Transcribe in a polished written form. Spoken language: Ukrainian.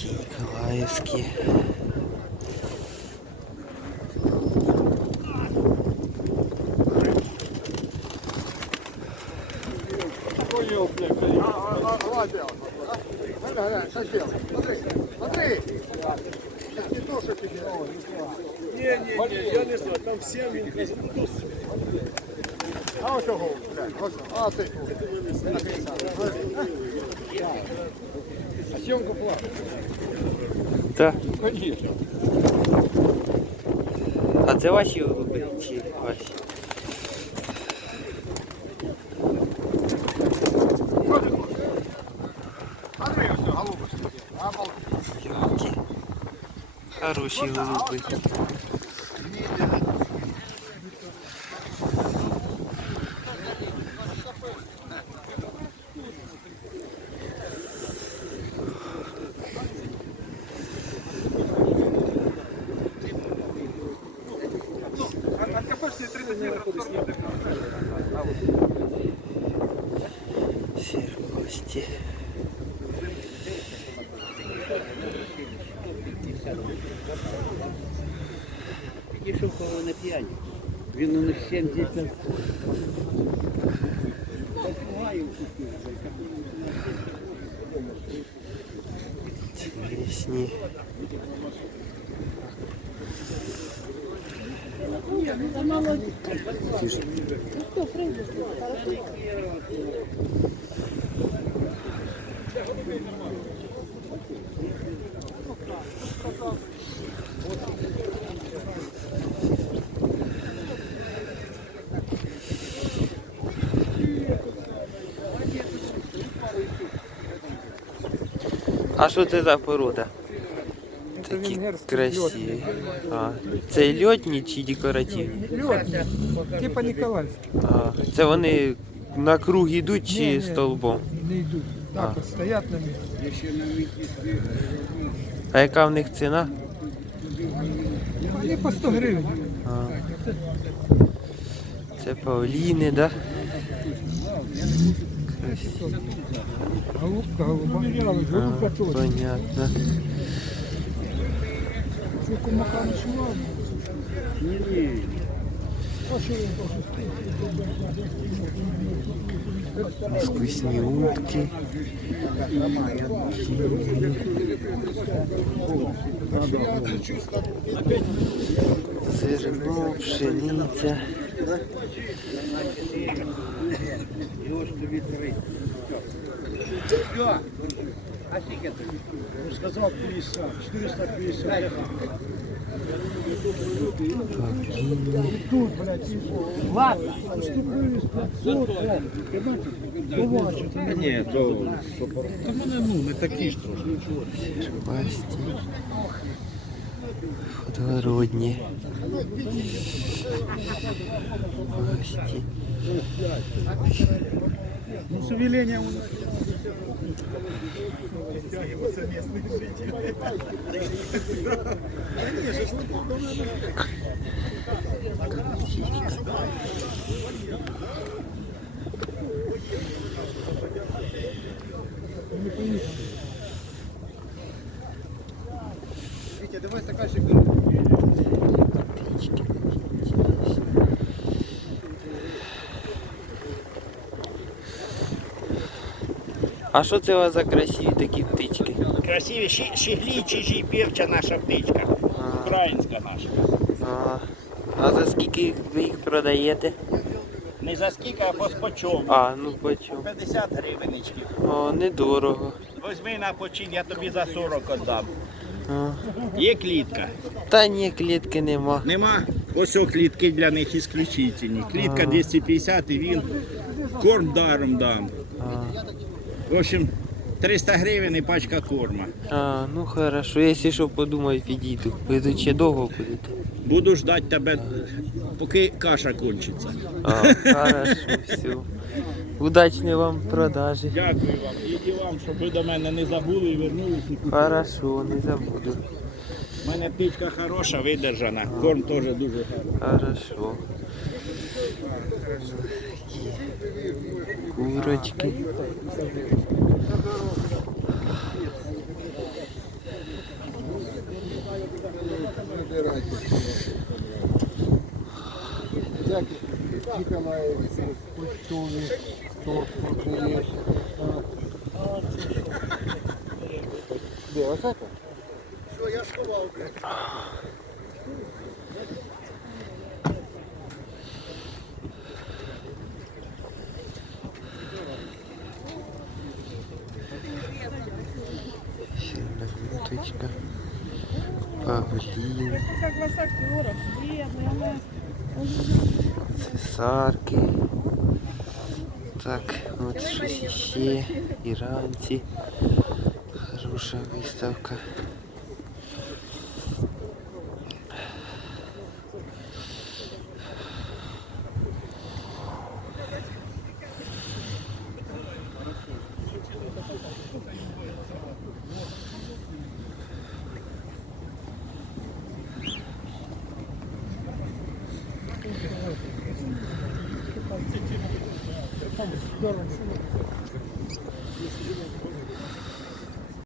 Ті Ніколаївські. Не, я не знаю, там 7 він казав. А ось його, а ти. А сьомку платить? Так. Конечно. А це ваші голуби чи ваші? А ти ось, голубочка. Які хороші голуби. Сіркості. Пішов кого на п'яні. Він у них 70. Лісні. А що це за порода? Такі красиві. А, це льотні чи декоративні? Льотні, типа Ніколаївські. А, це вони на круг йдуть чи Ні, ні. столбом? Не йдуть. Так от стоять на місці. А яка в них ціна? Вони по 100 гривень. А. Це павліни, да? Красиво. Голубка, голуба. А, Голубка теж. понятно. Що кумака не шивав? Вкусні утки. Зерно, пшениця. А скільки тобі? Сказав 50, 450. Тут, блядь, ладно. Уступлюсь 500, побачите. Ні, то... Та мене, ну, не такі ж трошки. Пасті. Водородні. Пасті. Ну, с увелением у нас. Вітя, давай стаканчик. А що це у вас за красиві такі птички? Красиві щеглі, чижі, півча наша птичка. Українська наша. А за скільки ви їх продаєте? Не за скільки, а по чому. А, ну по чому? 50 гривенечків. О, недорого. Возьми на почин, я тобі за 40 віддам. А. Є клітка? Та ні, клітки нема. Нема? Ось о клітки для них ісключительні. Клітка 250 і він корм даром дам. В общем, 300 гривень і пачка корма. А, ну хорошо, якщо що подумаю, підійду. Ви тут ще довго будете? Буду ждати тебе, поки каша кончиться. А, хорошо, все. Удачної вам продажі. Дякую вам. І вам, щоб ви до мене не забули і вернулися. Хорошо, не забуду. У мене птичка хороша, видержана. Корм теж дуже гарний. Хорошо. Курочки. Тиканая, почтовый, торт, привет. Где, вот это? Все, я сховал, блядь. Ще одна минуточка. Павлін. Как вас актеров, бедные. Цесарки. Так, от щось іще. Іранці. Хороша виставка.